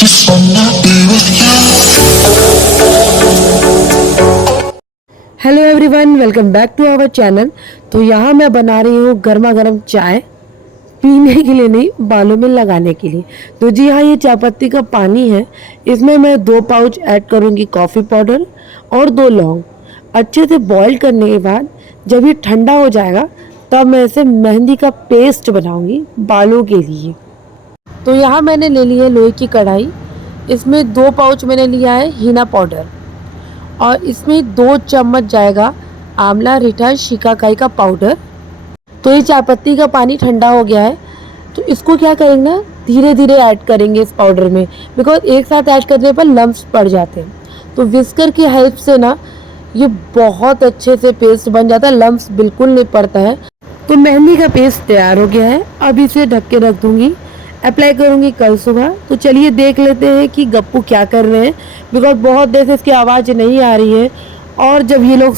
just wanna be with you. Hello everyone, welcome back to our channel. तो यहाँ मैं बना रही हूँ गर्मा गर्म चाय, पीने के लिए नहीं, बालों में लगाने के लिए। तो जी हाँ, ये चाय पत्ती का पानी है। इसमें मैं 2 पाउच ऐड करूँगी कॉफ़ी पाउडर और 2 लौंग। अच्छे से बॉईल करने के बाद जब ये ठंडा हो जाएगा तब मैं इसे मेहंदी का पेस्ट बनाऊँगी बालों के लिए। तो यहाँ मैंने ले ली है लोहे की कढ़ाई। इसमें 2 पाउच मैंने लिया है हीना पाउडर और इसमें 2 चम्मच जाएगा आंवला रिठा शिकाकाई का पाउडर। तो ये चाय पत्ती का पानी ठंडा हो गया है, तो इसको क्या करेंगे ना, धीरे धीरे ऐड करेंगे इस पाउडर में, बिकॉज एक साथ ऐड करने पर लम्प्स पड़ जाते हैं। तो विस्कर की हेल्प से ना ये बहुत अच्छे से पेस्ट बन जाता है, लम्प्स बिल्कुल नहीं पड़ता है। तो मेहंदी का पेस्ट तैयार हो गया है, अब इसे ढक के रख दूंगी। अप्लाई करूंगी कल सुबह। तो चलिए देख लेते हैं कि गप्पू क्या कर रहे हैं, बिकॉज बहुत देर से इसकी आवाज़ नहीं आ रही है। और जब ये लोग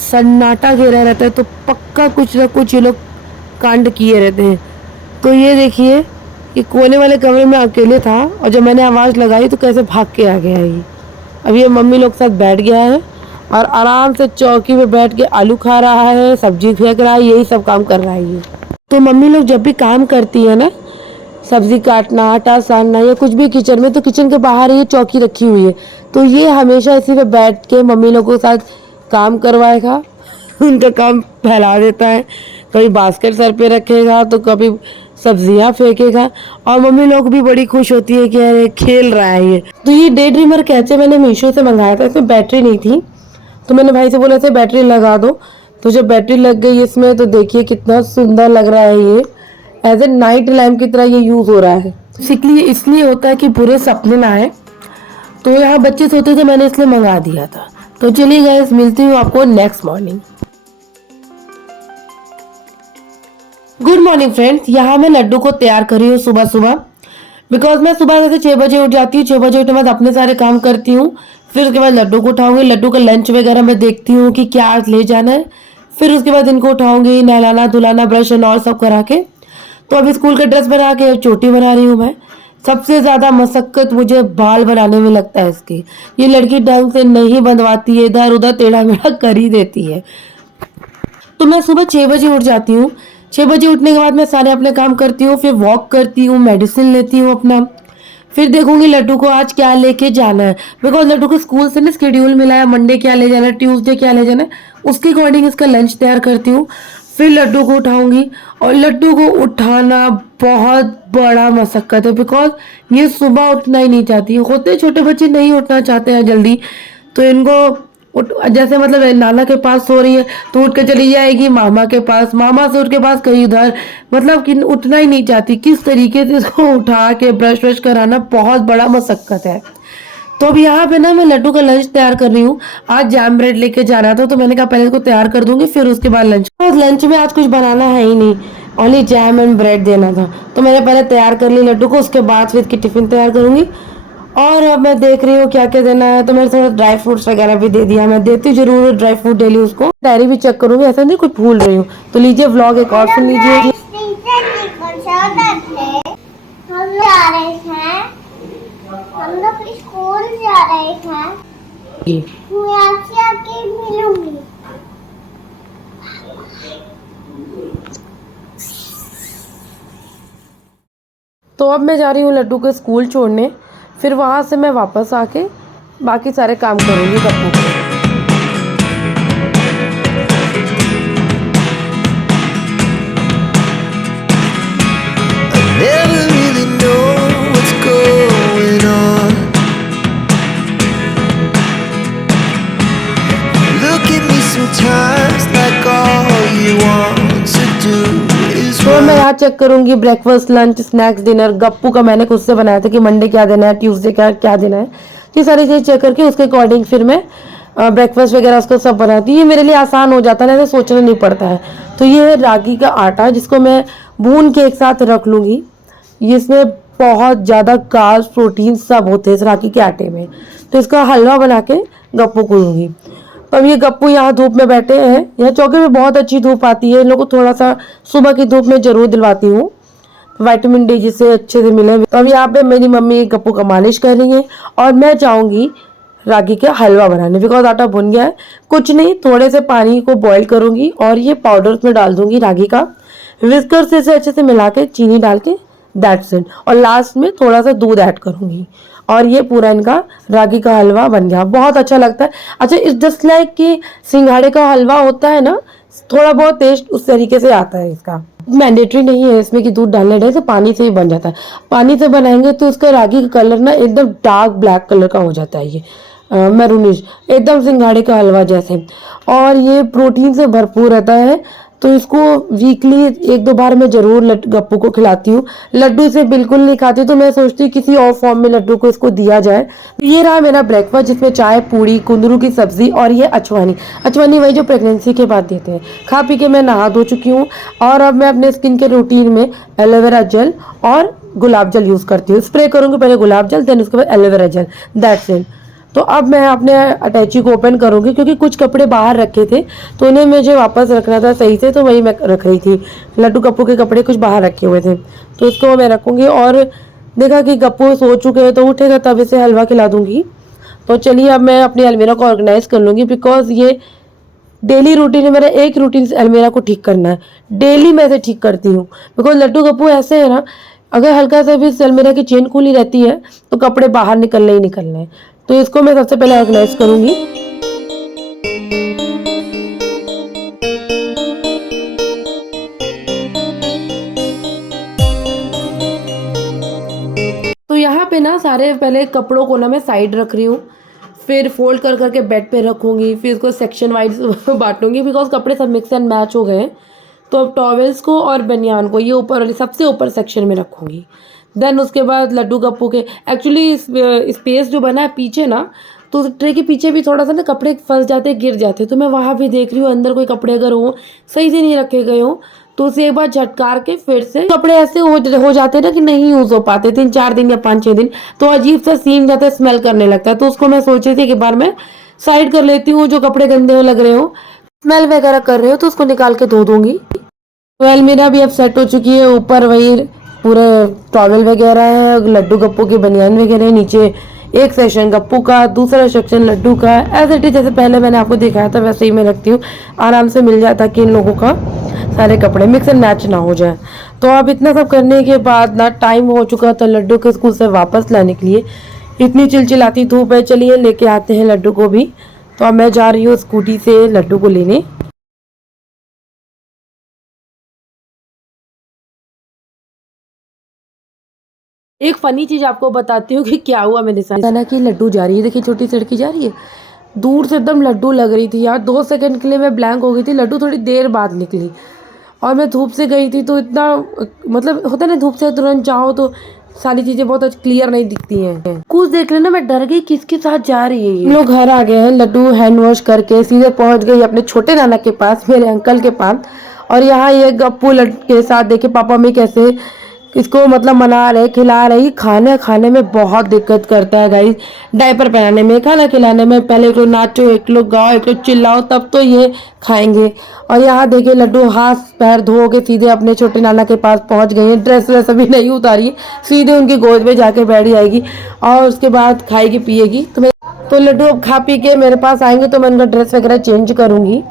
सन्नाटा घेरा रहता है तो पक्का कुछ ना कुछ ये लोग कांड किए रहते हैं। तो ये देखिए, ये कोने वाले कमरे में अकेले था और जब मैंने आवाज़ लगाई तो कैसे भाग के आ गया ये। अब ये मम्मी लोग के साथ बैठ गया है और आराम से चौकी पे बैठ के आलू खा रहा है, सब्जी फेंक रहा है, यही सब काम कर रहा है ये। तो मम्मी लोग जब भी काम करती है ना, सब्जी काटना, आटा सानना या कुछ भी किचन में, तो किचन के बाहर ये चौकी रखी हुई है। तो ये हमेशा इसी पे बैठ के मम्मी लोगों के साथ काम करवाएगा। उनका काम फैला देता है, कभी बास्केट सर पे रखेगा तो कभी सब्जियां फेंकेगा। और मम्मी लोग भी बड़ी खुश होती है कि अरे खेल रहा है ये। तो ये डे ड्रीमर कैचे मैंने मीशो से मंगाया था, इसमें बैटरी नहीं थी, तो मैंने भाई से बोला था बैटरी लगा दो। तो जब बैटरी लग गई इसमें तो देखिए कितना सुंदर लग रहा है ये, एज ए नाइट लैम्प की तरह ये यूज हो रहा है। बेसिकली इसलिए होता है कि पूरे सपने ना आए, तो यहाँ बच्चे सोते थे, मैंने इसलिए मंगा दिया था। तो चलिए गाइस, मिलती हूँ आपको next morning. Good morning friends, यहाँ मैं लड्डू को तैयार कर रही हूँ सुबह सुबह, बिकॉज मैं सुबह जैसे 6 बजे उठ जाती हूँ। 6 बजे उठने के बाद अपने सारे काम करती हूँ, फिर उसके बाद लड्डू को उठाऊंगी। लड्डू का लंच वगैरह मैं देखती हूँ कि क्या आज ले जाना है, फिर उसके बाद इनको उठाऊंगी, नहलाना धुलाना, ब्रश एंड और सब करा के। तो अभी स्कूल का ड्रेस बना के चोटी बना रही हूँ मैं। सबसे ज़्यादा मशक्कत मुझे बाल बनाने में लगता है इसकी। ये लड़की ढंग से नहीं बंधवाती है, इधर उधर टेढ़ा मेढ़ा कर ही देती है। तो मैं सुबह 6 बजे उठ जाती हूँ। 6 बजे उठने के बाद मैं सारे अपने काम करती हूँ, फिर वॉक करती हूँ, मेडिसिन लेती हूँ अपना, फिर देखूंगी लड्डू को आज क्या लेके जाना है, बिकॉज लड्डू को स्कूल से ना शेड्यूल मिला है, मंडे क्या ले जाना है, ट्यूसडे क्या ले जाना है, उसके अकॉर्डिंग इसका लंच तैयार करती हूँ। फिर लड्डू को उठाऊंगी, और लड्डू को उठाना बहुत बड़ा मशक्कत है, बिकॉज ये सुबह उठना ही नहीं चाहती। होते छोटे बच्चे नहीं उठना चाहते हैं जल्दी, तो इनको उठ, जैसे मतलब नाना के पास सो रही है तो उठ के चली जाएगी मामा के पास, मामा से उठ के पास कहीं उधर, मतलब कि उठना ही नहीं चाहती। किस तरीके से इसको उठा के ब्रश व्रश कराना बहुत बड़ा मशक्कत है। तो अब यहाँ पे ना मैं लड्डू का लंच तैयार कर रही हूँ। आज जैम ब्रेड लेके जाना था, तो मैंने कहा पहले इसको तैयार कर दूंगी, फिर उसके बाद लंच। तो लंच में आज कुछ बनाना है ही नहीं, ओनली जैम एंड ब्रेड देना था, तो मैंने पहले तैयार कर ली लड्डू को, उसके बाद फिर इसकी टिफिन तैयार करूंगी। और अब मैं देख रही हूँ क्या क्या देना है, तो मैंने थोड़ा ड्राई फ्रूट्स वगैरह भी दे दिया। मैं देती जरूर ड्राई फ्रूट डेली उसको, डायरी भी चेक करूंगी, ऐसा नहीं कुछ भूल रही हूँ। तो लीजिए व्लॉग एक और सुन लीजिए। हम लोग स्कूल जा रहे थे, मैं आपसे आके मिलूंगी। तो अब मैं जा रही हूँ लड्डू को स्कूल छोड़ने, फिर वहाँ से मैं वापस आके बाकी सारे काम करूँगी गप्पू को। Never really know what's going on. Look at me sometimes like all you want to do is तो मैं run. यहाँ चेक करूंगी breakfast, lunch, snacks, dinner. Gappu का मैंने खुद से बनाया था कि मंडे क्या देना है, ट्यूसडे क्या क्या देना है, ये सारी चीज़ चेक करके उसके अकॉर्डिंग फिर मैं ब्रेकफास्ट वगैरह उसको सब बनाती हूँ। ये मेरे लिए आसान हो जाता है ना, ऐसे सोचना नहीं पड़ता है। तो ये है रागी का आटा, जिसको मैं भून के एक साथ रख लूँगी। इसमें बहुत ज़्यादा कार्ब्स, प्रोटीन सब होते हैं इस रागी के आटे में। तो इसका हलवा बना के गप्पू को दूँगी। तो अब ये गप्पू यहाँ धूप में बैठे हैं, यहाँ चौके में बहुत अच्छी धूप आती है, इन लोगों को थोड़ा सा सुबह की धूप में जरूर दिलवाती हूँ विटामिन डी जिससे अच्छे से मिले। तो अब यहाँ पे मेरी मम्मी गप्पू का मालिश कर रही है और मैं चाहूँगी रागी का हलवा बनाने, बिकॉज आटा भुन गया है। कुछ नहीं, थोड़े से पानी को बॉईल करूंगी और ये पाउडर उसमें डाल दूंगी रागी का, विस्कर से इसे अच्छे से मिला के चीनी डाल के, दैट्स इट। और लास्ट में थोड़ा सा दूध ऐड करूंगी और ये पूरा इनका रागी का हलवा बन गया। बहुत अच्छा लगता है। अच्छा, इस जस्ट लाइक कि सिंघाड़े का हलवा होता है ना, थोड़ा बहुत टेस्ट उस तरीके से आता है। इसका मैंडेटरी नहीं है इसमें कि दूध डालने डे, से पानी से ही बन जाता है। पानी से बनाएंगे तो इसका रागी का कलर ना एकदम डार्क ब्लैक कलर का हो जाता है, ये मैरूनिश, एकदम सिंघाड़े का हलवा जैसे। और ये प्रोटीन से भरपूर रहता है, तो इसको वीकली 1-2 बार मैं जरूर गप्पू को खिलाती हूँ। लड्डू से बिल्कुल नहीं खाती, तो मैं सोचती हूँ किसी और फॉर्म में लड्डू को इसको दिया जाए। ये रहा मेरा ब्रेकफास्ट, जिसमें चाय, पूड़ी, कुंदरू की सब्जी और ये अचवानी। अचवानी वही जो प्रेगनेंसी के बाद देते हैं। खा पी के मैं नहा धो चुकी हूँ और अब मैं अपने स्किन के रूटीन में एलोवेरा जेल और गुलाब जल यूज करती हूँ। स्प्रे करूंगी पहले गुलाब जल, देन उसके बाद एलोवेरा जेल, दैट्स इट। तो अब मैं अपने अटैची को ओपन करूंगी, क्योंकि कुछ कपड़े बाहर रखे थे तो उन्हें मुझे वापस रखना था सही से, तो वही मैं रख रही थी। लड्डू गप्पू के कपड़े कुछ बाहर रखे हुए थे, तो इसको मैं रखूंगी। और देखा कि गप्पू सो चुके हैं तो उठेगा तब इसे हलवा खिला दूंगी। तो चलिए अब मैं अपनी अलमीरा को ऑर्गेनाइज कर लूंगी, बिकॉज ये डेली रूटीन है मेरा। एक रूटीन से अलमीरा को ठीक करना है, डेली मैं इसे ठीक करती हूँ। बिकॉज लड्डू गप्पू ऐसे है ना, अगर हल्का सा भी अलमीरा की चेन खुली रहती है तो कपड़े बाहर निकलने ही निकलने हैं। तो इसको मैं सबसे पहले ऑर्गेनाइज करूंगी। तो यहाँ पे ना सारे पहले कपड़ों को ना मैं साइड रख रही हूँ, फिर फोल्ड कर करके बेड पे रखूंगी, फिर इसको सेक्शन वाइज बांटूंगी, बिकॉज कपड़े सब मिक्स एंड मैच हो गए। तो अब टॉवेल्स को और बनियान को ये ऊपर वाली सबसे ऊपर सेक्शन में रखूंगी। देन उसके बाद लड्डू गप्पू के एक्चुअली स्पेस जो बना है पीछे ना, तो ट्रे के पीछे भी थोड़ा सा ना कपड़े फंस जाते, गिर जाते। तो मैं वहाँ भी देख रही हूँ अंदर कोई कपड़े अगर हो सही से नहीं रखे गए हो तो उसे एक बार झटकार के फिर से, कपड़े ऐसे हो जाते हैं ना कि नहीं यूज हो पाते 3-4 दिन या 5-6 दिन, तो अजीब सा सीन जाता है, स्मेल करने लगता है। तो उसको मैं सोच रही थी कि एक बार मैं साइड कर लेती हूँ, जो कपड़े गंदे हो लग रहे हो, स्मेल वगैरह कर रहे हो, तो उसको निकाल के धो दूंगी। वेल मेरा भी अब सेट हो चुकी है। ऊपर वही पूरे टॉवल वगैरह है, लड्डू गप्पू की बनियान वगैरह है, नीचे एक सेक्शन गप्पू का, दूसरा सेक्शन लड्डू का। एज इट इज जैसे पहले मैंने आपको दिखाया था वैसे ही मैं रखती हूँ, आराम से मिल जाता कि इन लोगों का सारे कपड़े मिक्स एंड मैच ना हो जाए। तो अब इतना सब करने के बाद ना टाइम हो चुका था लड्डू के स्कूल से वापस लाने के लिए। इतनी चिलचिलाती धूप है, चलिए लेके आते हैं लड्डू को भी। तो अब मैं जा रही हूँ स्कूटी से लड्डू को लेने। एक फनी चीज आपको बताती हूँ कि क्या हुआ मेरे साथ ना, कि लड्डू जा रही है, देखिए छोटी सी लड़की जा रही है, दूर से एकदम लड्डू लग रही थी यार। 2 सेकंड के लिए मैं ब्लैंक हो गई थी। लड्डू थोड़ी देर बाद निकली और मैं धूप से गई थी, तो इतना मतलब होता है ना, धूप से तुरंत जाओ तो सारी चीजें बहुत क्लियर नहीं दिखती हैं। कुछ देख लेना मैं डर गई, किसके साथ जा रही है ये। लोग घर आ गए हैं, लड्डू हैंड वॉश करके सीधे पहुंच गई अपने छोटे नाना के पास, मेरे अंकल के पास। और यहाँ ये गप्पू के साथ देखे पापा में कैसे इसको मतलब मना रहे, खिला रही। खाने में बहुत दिक्कत करता है गाइस, डायपर पहनाने में, खाना खिलाने में। पहले एक लोग नाचो, एक लोग गाओ, एक लोग चिल्लाओ, तब तो ये खाएंगे। और यहाँ देखिए लड्डू हाथ पैर धो के सीधे अपने छोटे नाना के पास पहुंच गई है। ड्रेस व्रेस अभी नहीं उतारी, सीधे उनकी गोद में जाके बैठ जाएगी और उसके बाद खाएगी पिएगी। तो लड्डू अब खा पी के मेरे पास आएंगे तो मैं उनका ड्रेस वगैरह चेंज करूंगी।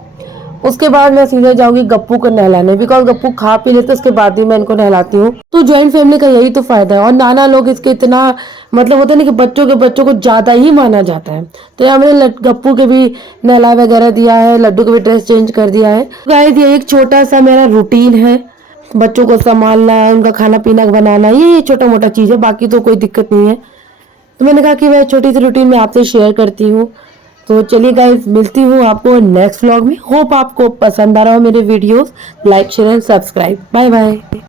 उसके बाद मैं सीधे जाऊंगी गप्पू को नहलाने, बिकॉज गप्पू खा पी लेते उसके बाद ही मैं इनको नहलाती हूँ। तो ज्वाइंट फैमिली का यही तो फायदा है। और नाना लोग इसके इतना मतलब होता है ना कि बच्चों को ज्यादा ही माना जाता है। तो यहाँ मैंने गप्पू के भी नहला वगैरह दिया है, लड्डू को भी ड्रेस चेंज कर दिया है। गाइस ये एक छोटा सा मेरा रूटीन है, बच्चों को संभालना, उनका खाना पीना बनाना, ये छोटा मोटा चीज है, बाकी तो कोई दिक्कत नहीं है। तो मैंने कहा कि मैं छोटी सी रूटीन में आपसे शेयर करती हूँ। तो चलिए गाइस, मिलती हूँ आपको नेक्स्ट व्लॉग में। होप आपको पसंद आ रहा हो मेरे videos. Like share and subscribe. Bye bye.